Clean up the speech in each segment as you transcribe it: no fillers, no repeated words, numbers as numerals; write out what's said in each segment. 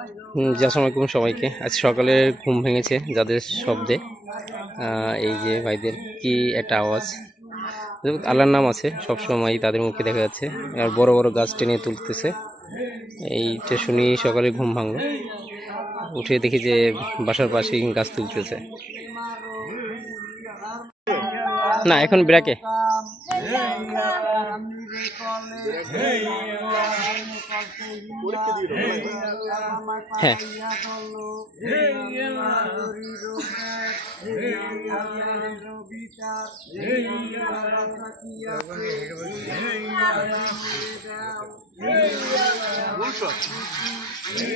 আসসালামু আলাইকুম সবাইকে। আজ সকালে ঘুম ভেঙেছে যাদের শব্দে। এই যে ভাইদের কি একটা আওয়াজ। আল্লাহর নাম আছে সবসময় তাদের মুখে দেখা যাচ্ছে। আর বড় বড় গাছ টেনে তুলতেছে, এইটা শুনি সকালে ঘুম ভাঙলো। উঠে দেখি যে বাসার পাশেই গাছ তুলতেছে। না, এখন ব্রেকে। হ্যাঁ,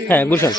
হ্যাঁ, গুলশান।